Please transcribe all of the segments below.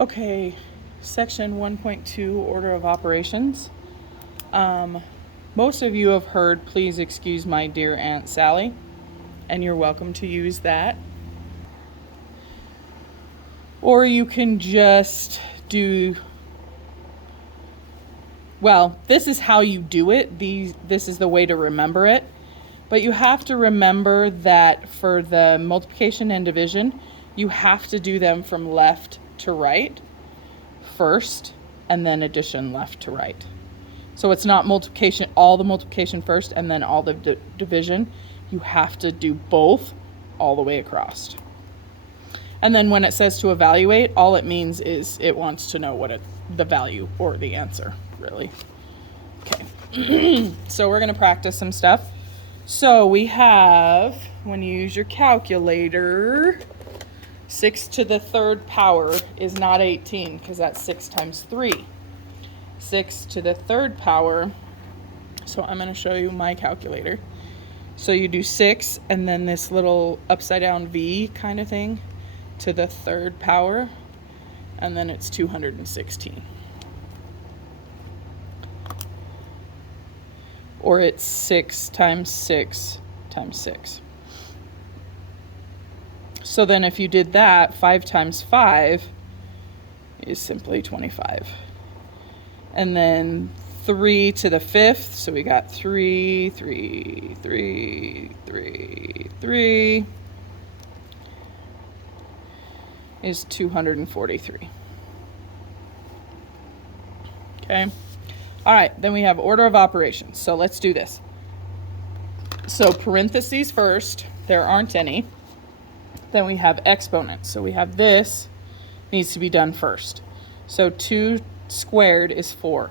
Okay, section 1.2, order of operations. Most of you have heard, please excuse my dear Aunt Sally, and you're welcome to use that. Or you can just do, well, this is how you do it. This is the way to remember it. But you have to remember that for the multiplication and division, you have to do them from left to right first, and then addition left to right. So it's not multiplication, all the multiplication first, and then all the division. You have to do both all the way across. And then when it says to evaluate, all it means is it wants to know what the value or the answer, really. Okay, so we're going to practice some stuff. So we have, when you use your calculator, 6 to the third power is not 18 because that's 6 times 3. 6 to the third power, so I'm going to show you my calculator. So you do 6 and then this little upside down V kind of thing to the third power, and then it's 216. Or it's 6 times 6 times 6. So then if you did that, 5 times 5 is simply 25. And then 3 to the fifth, so we got 3, 3, 3, 3, 3, is 243. Okay. All right, then we have order of operations. So let's do this. So parentheses first, there aren't any. Then we have exponents. So we have this needs to be done first. So 2 squared is 4.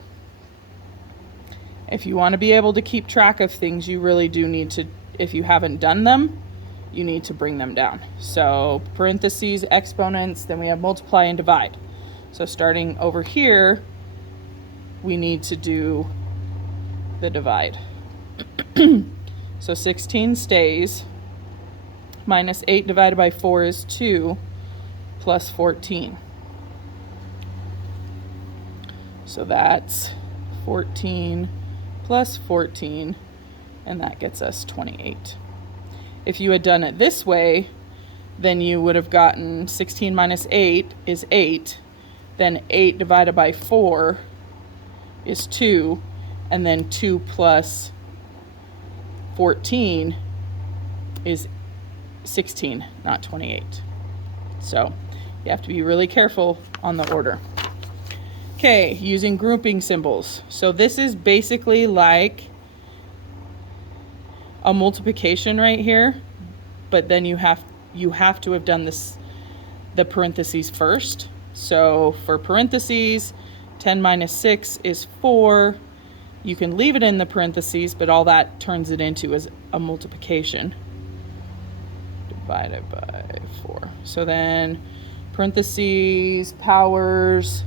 If you want to be able to keep track of things, you really do need to, if you haven't done them, you need to bring them down. So parentheses, exponents, then we have multiply and divide. So starting over here, we need to do the divide. So 16 stays. Minus 8 divided by 4 is 2, plus 14. So that's 14 plus 14, and that gets us 28. If you had done it this way, then you would have gotten 16 minus 8 is 8, then 8 divided by 4 is 2, and then 2 plus 14 is 16, not 28. So you have to be really careful on the order. Okay, using grouping symbols. So this is basically like a multiplication right here, but then you have to have done the parentheses first. So for parentheses, 10 minus 6 is 4. You can leave it in the parentheses, but all that turns it into is a multiplication divided by 4. So then parentheses, powers,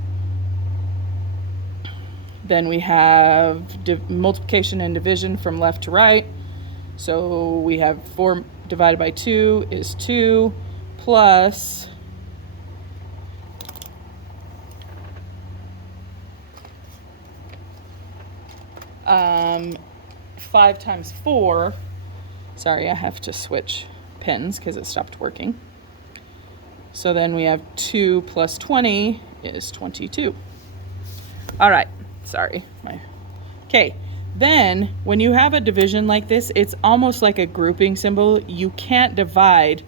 then we have multiplication and division from left to right. So we have 4 divided by 2 is 2, plus 5 times 4. Sorry, I have to switch pens because it stopped working. So then we have 2 plus 20 is 22. All right, sorry. Okay, then when you have a division like this, it's almost like a grouping symbol. You can't divide.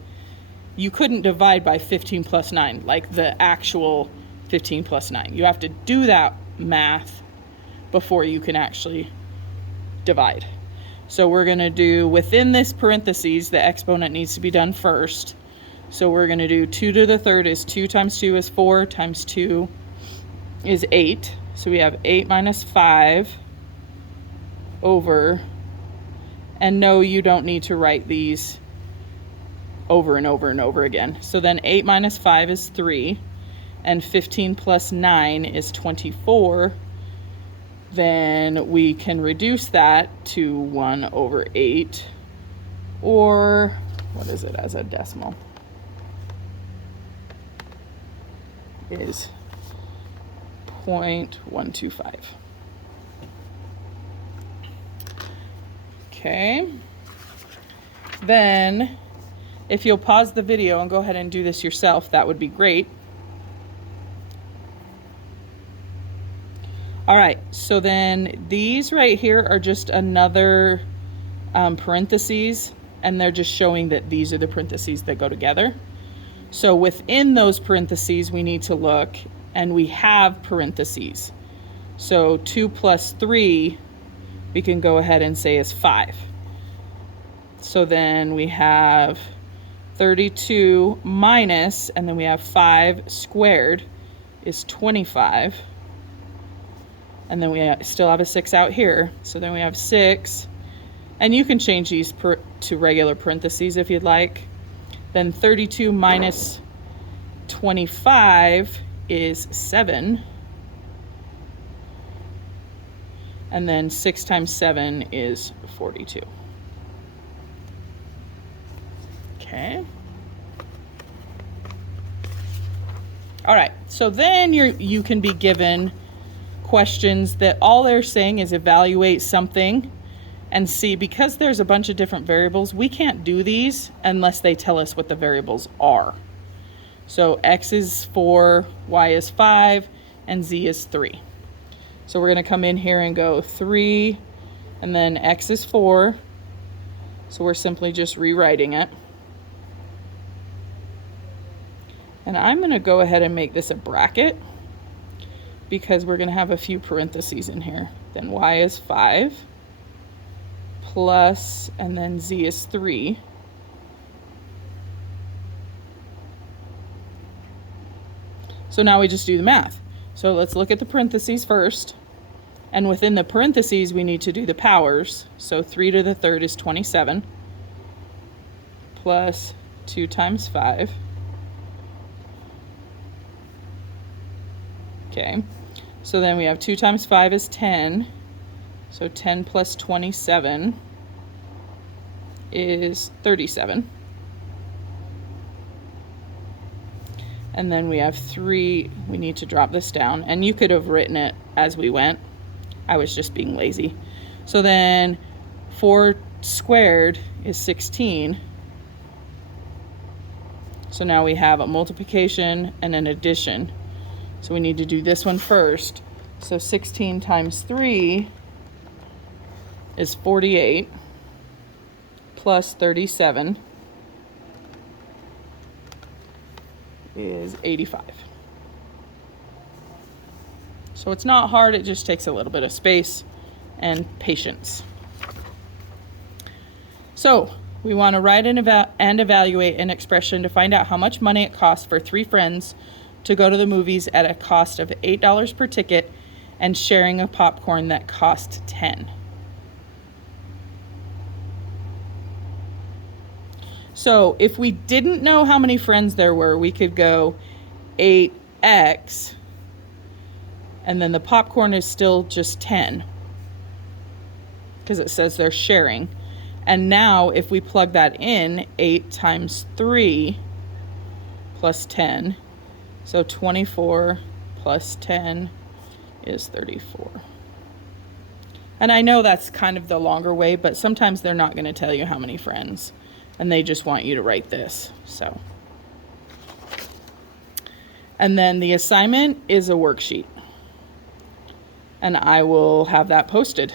You couldn't divide by 15 plus 9, like the actual 15 plus 9. You have to do that math before you can actually divide. So we're going to do, within this parentheses, the exponent needs to be done first. So we're going to do 2 to the third is 2 times 2 is 4 times 2 is 8. So we have 8 minus 5 over, and no, you don't need to write these over and over and over again. So then 8 minus 5 is 3, and 15 plus 9 is 24. Then we can reduce that to 1 over 8, or what is it as a decimal? Is 0.125. Okay. Then, if you'll pause the video and go ahead and do this yourself, that would be great. All right, so then these right here are just another parentheses, and they're just showing that these are the parentheses that go together. So within those parentheses, we need to look, and we have parentheses. So 2 plus 3, we can go ahead and say is 5. So then we have 32 minus, and then we have 5 squared is 25. And then we still have a 6 out here. So then we have 6. And you can change these to regular parentheses if you'd like. Then 32 minus 25 is 7. And then 6 times 7 is 42. Okay. All right, so then you can be given questions that all they're saying is evaluate something and see, because there's a bunch of different variables, we can't do these unless they tell us what the variables are. So x is 4, y is 5, and z is 3. So we're going to come in here and go 3, and then x is 4. So we're simply just rewriting it. And I'm going to go ahead and make this a bracket, because we're going to have a few parentheses in here. Then y is 5 plus, and then z is 3. So now we just do the math. So let's look at the parentheses first. And within the parentheses, we need to do the powers. So 3 to the third is 27 plus 2 times 5. Okay. So then we have 2 times 5 is 10. So 10 plus 27 is 37. And then we have 3. We need to drop this down. And you could have written it as we went. I was just being lazy. So then 4 squared is 16. So now we have a multiplication and an addition. So we need to do this one first. So 16 times 3 is 48 plus 37 is 85. So it's not hard, it just takes a little bit of space and patience. So we want to write and evaluate an expression to find out how much money it costs for 3 friends to go to the movies at a cost of $8 per ticket and sharing a popcorn that cost 10. So if we didn't know how many friends there were, we could go 8x, and then the popcorn is still just 10 because it says they're sharing. And now if we plug that in, 8 times 3 plus 10, so 24 plus 10 is 34. And I know that's kind of the longer way, but sometimes they're not going to tell you how many friends, and they just want you to write this. So, and then the assignment is a worksheet, and I will have that posted.